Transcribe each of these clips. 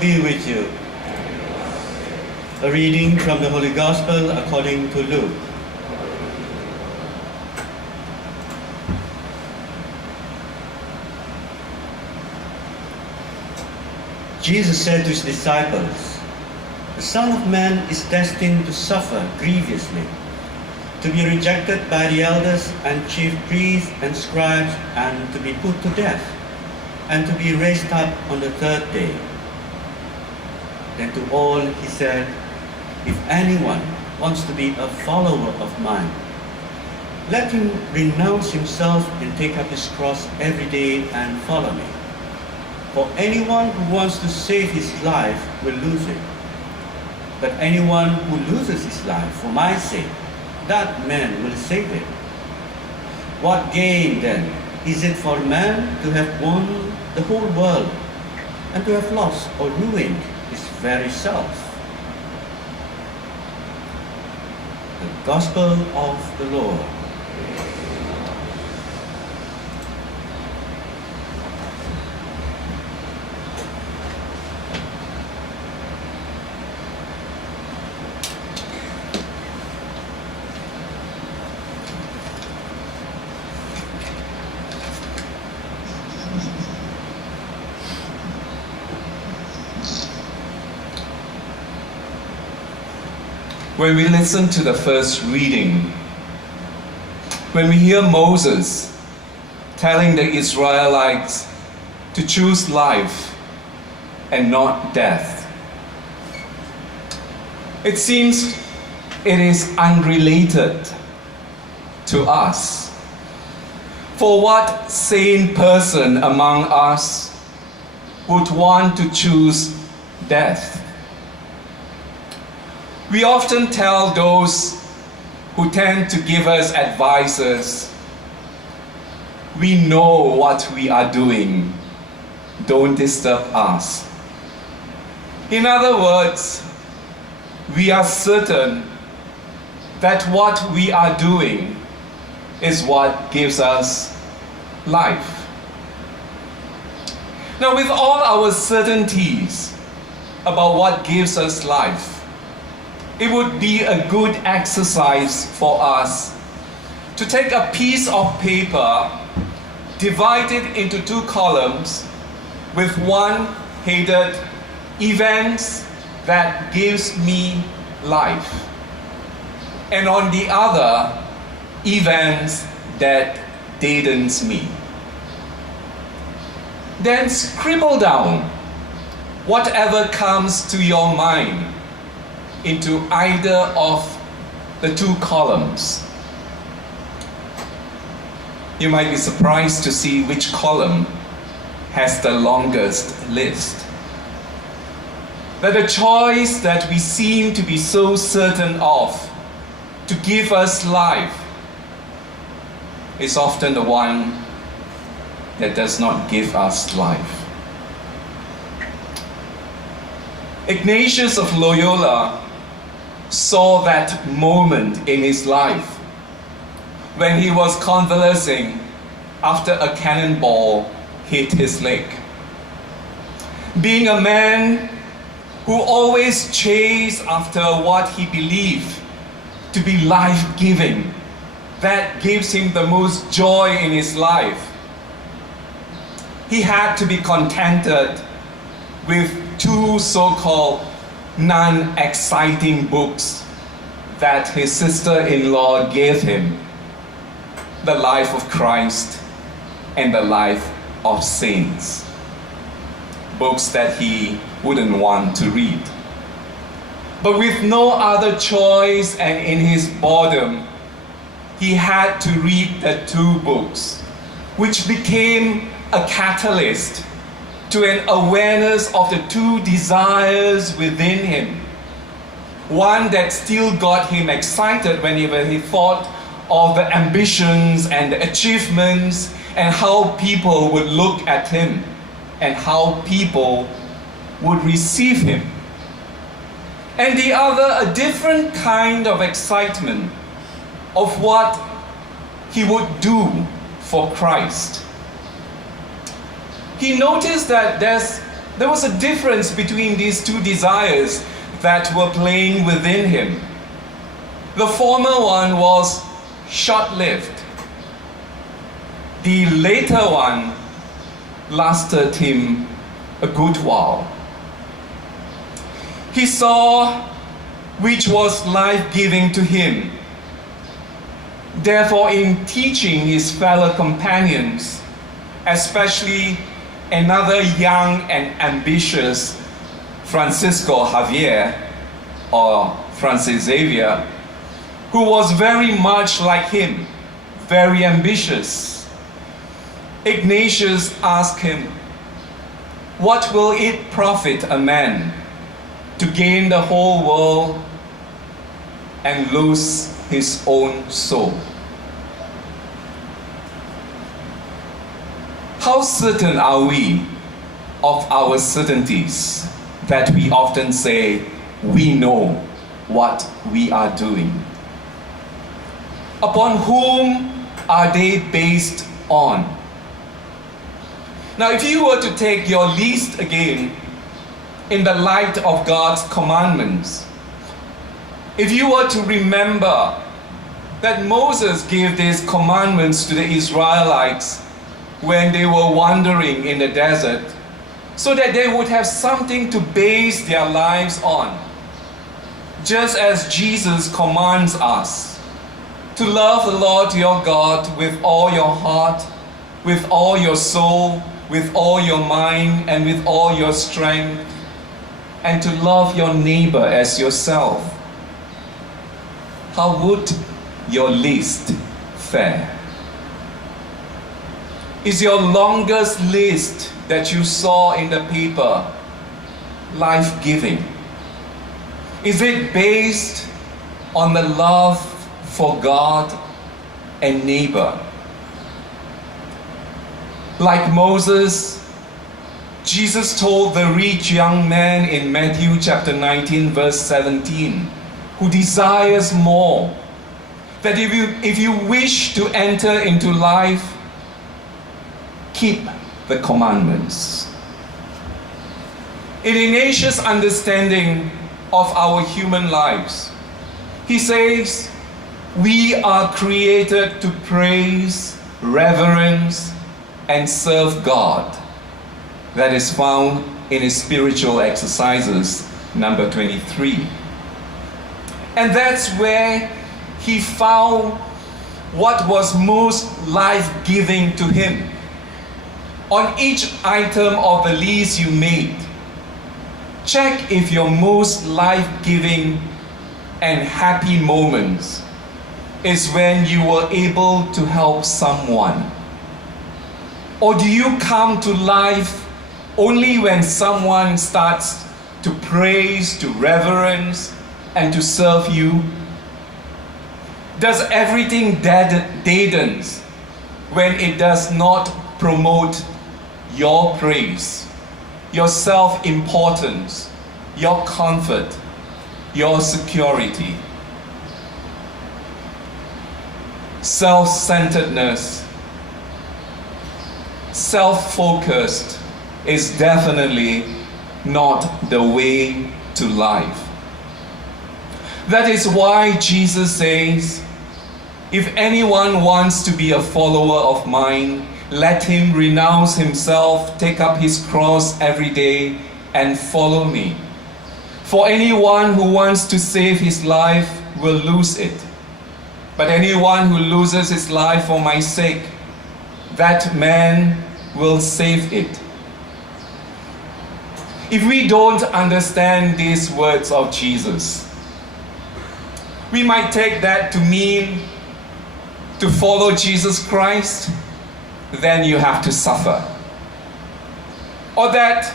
Lord be with you. A reading from the Holy Gospel according to Luke. Jesus said to his disciples, "The Son of Man is destined to suffer grievously, to be rejected by the elders and chief priests and scribes, and to be put to death, and to be raised up on the third day." Then to all he said, "If anyone wants to be a follower of mine, let him renounce himself and take up his cross every day and follow me. For anyone who wants to save his life will lose it. But anyone who loses his life for my sake, that man will save it. What gain then is it for man to have won the whole world and to have lost or ruined his very self?" The Gospel of the Lord. When we listen to the first reading, when we hear Moses telling the Israelites to choose life and not death, it seems it is unrelated to us. For what sane person among us would want to choose death? We often tell those who tend to give us advices, "We know what we are doing, don't disturb us." In other words, we are certain that what we are doing is what gives us life. Now, with all our certainties about what gives us life, it would be a good exercise for us to take a piece of paper, divide it into two columns, with one headed "Events that gives me life," and on the other, "Events that deadens me." Then scribble down whatever comes to your mind into either of the two columns. You might be surprised to see which column has the longest list. That the choice that we seem to be so certain of to give us life is often the one that does not give us life. Ignatius of Loyola saw that moment in his life when he was convalescing after a cannonball hit his leg. Being a man who always chased after what he believed to be life-giving, that gives him the most joy in his life, he had to be contented with two so-called non-exciting books that his sister-in-law gave him: The Life of Christ and The Life of Saints. Books that he wouldn't want to read. But with no other choice, and in his boredom, he had to read the two books, which became a catalyst to an awareness of the two desires within him. One that still got him excited whenever he thought of the ambitions and the achievements and how people would look at him and how people would receive him. And the other, a different kind of excitement of what he would do for Christ. He noticed that there's There was a difference between these two desires that were playing within him. The former one was short-lived. The later one lasted him a good while. He saw which was life-giving to him. Therefore, in teaching his fellow companions, especially another young and ambitious Francisco Xavier, or Francis Xavier, who was very much like him, very ambitious, Ignatius asked him, "What will it profit a man to gain the whole world and lose his own soul?" How certain are we of our certainties that we often say we know what we are doing? Upon whom are they based on? Now, if you were to take your list again in the light of God's commandments, if you were to remember that Moses gave these commandments to the Israelites when they were wandering in the desert, so that they would have something to base their lives on, just as Jesus commands us to love the Lord your God with all your heart, with all your soul, with all your mind, and with all your strength, and to love your neighbor as yourself. How would your list fare? Is your longest list that you saw in the paper life-giving? Is it based on the love for God and neighbor? Like Moses, Jesus told the rich young man in Matthew chapter 19 verse 17, who desires more, that if you wish to enter into life, keep the commandments. In Ignatius' understanding of our human lives, he says, we are created to praise, reverence, and serve God. That is found in his spiritual exercises, number 23. And that's where he found what was most life-giving to him. On each item of the list you made, check if your most life-giving and happy moments is when you were able to help someone. Or do you come to life only when someone starts to praise, to reverence, and to serve you? Does everything deadens when it does not promote your praise, your self-importance, your comfort, your security? Self-centeredness, self-focused is definitely not the way to life. That is why Jesus says, if anyone wants to be a follower of mine, let him renounce himself, take up his cross every day, and follow me. For anyone who wants to save his life will lose it. But anyone who loses his life for my sake, that man will save it. If we don't understand these words of Jesus, we might take that to mean to follow Jesus Christ, then you have to suffer. Or that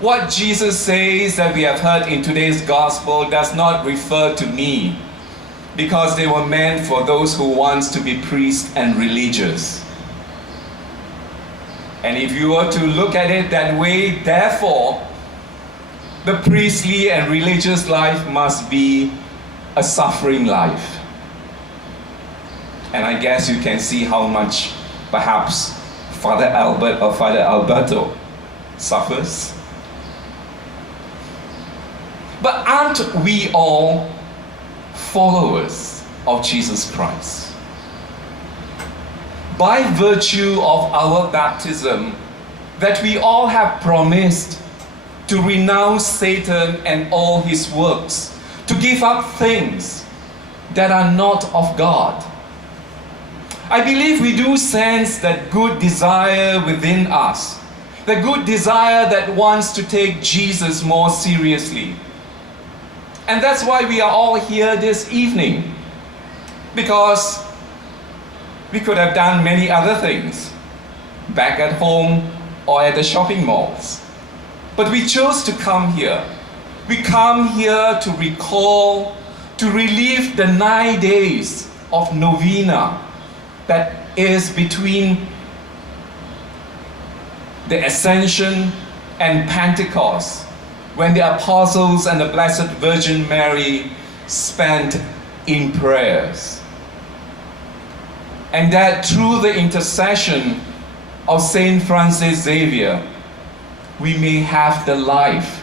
what Jesus says that we have heard in today's gospel does not refer to me, because they were meant for those who wants to be priests and religious. And if you were to look at it that way, therefore, the priestly and religious life must be a suffering life. And I guess you can see how much perhaps Father Albert or Father Alberto suffers But aren't we all followers of Jesus Christ? By virtue of our baptism, that we all have promised to renounce Satan and all his works, to give up things that are not of God. I believe we do sense that good desire within us, the good desire that wants to take Jesus more seriously. And that's why we are all here this evening, because we could have done many other things, back at home or at the shopping malls. But we chose to come here. We come here to recall, to relive the 9 days of Novena that is between the Ascension and Pentecost, when the apostles and the Blessed Virgin Mary spent in prayers. And that through the intercession of Saint Francis Xavier, we may have the life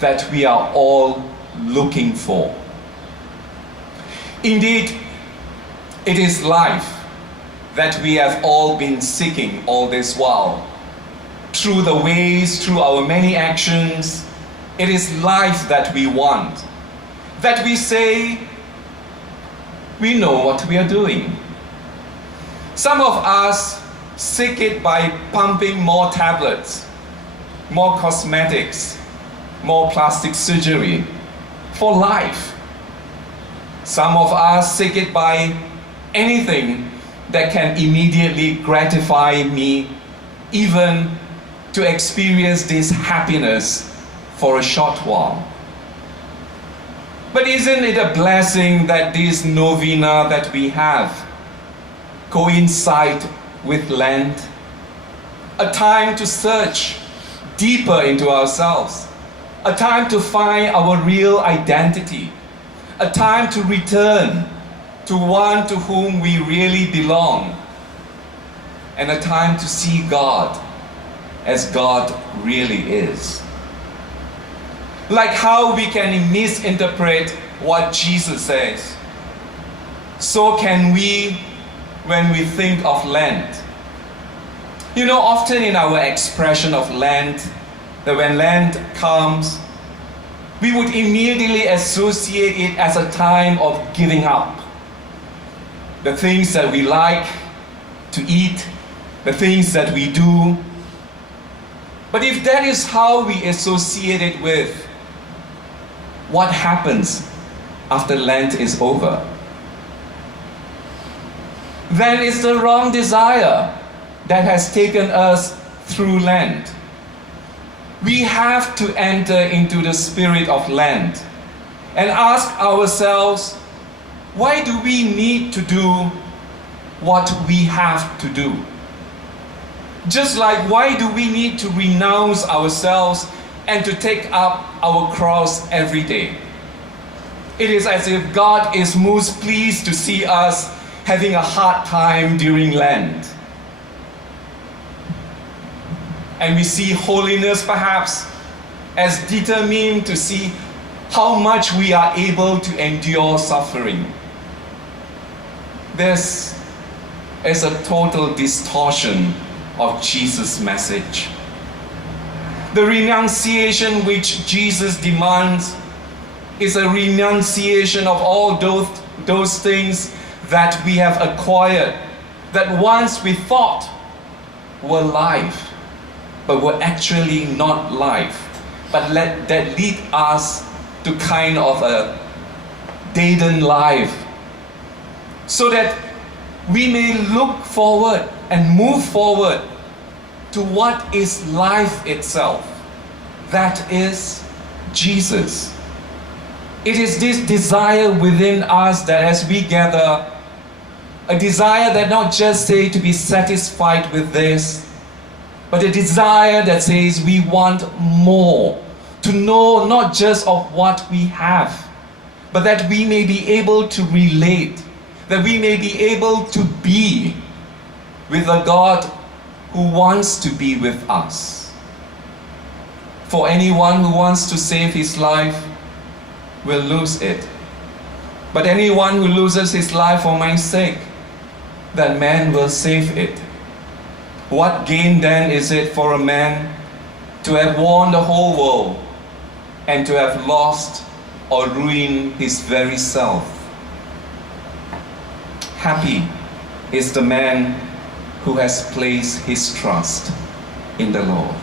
that we are all looking for. Indeed, it is life that we have all been seeking all this while. Through the ways, through our many actions, it is life that we want. That we say, we know what we are doing. Some of us seek it by pumping more tablets, more cosmetics, more plastic surgery for life. Some of us seek it by anything that can immediately gratify me, even to experience this happiness for a short while. But isn't it a blessing that this novena that we have coincide with Lent? A time to search deeper into ourselves, a time to find our real identity, a time to return to one to whom we really belong, and a time to see God as God really is. Like how we can misinterpret what Jesus says, so can we when we think of Lent. You know, often in our expression of Lent, that when Lent comes, we would immediately associate it as a time of giving up. The things that we like to eat, the things that we do. But if that is how we associate it with, what happens after Lent is over? Then it's the wrong desire that has taken us through Lent. We have to enter into the spirit of Lent and ask ourselves, why do we need to do what we have to do? Just like why do we need to renounce ourselves and to take up our cross every day? It is as if God is most pleased to see us having a hard time during Lent. And we see holiness perhaps as determined to see how much we are able to endure suffering. This is a total distortion of Jesus' message. The renunciation which Jesus demands is a renunciation of all those things that we have acquired, that once we thought were life, but were actually not life, but that lead us to kind of a deadened life, so that we may look forward and move forward to what is life itself, that is Jesus. It is this desire within us that as we gather, a desire that not just say to be satisfied with this, but a desire that says we want more, to know not just of what we have, but that we may be able to relate, that we may be able to be with a God who wants to be with us. For anyone who wants to save his life will lose it. But anyone who loses his life for my sake, that man will save it. What gain then is it for a man to have won the whole world and to have lost or ruined his very self? Happy is the man who has placed his trust in the Lord.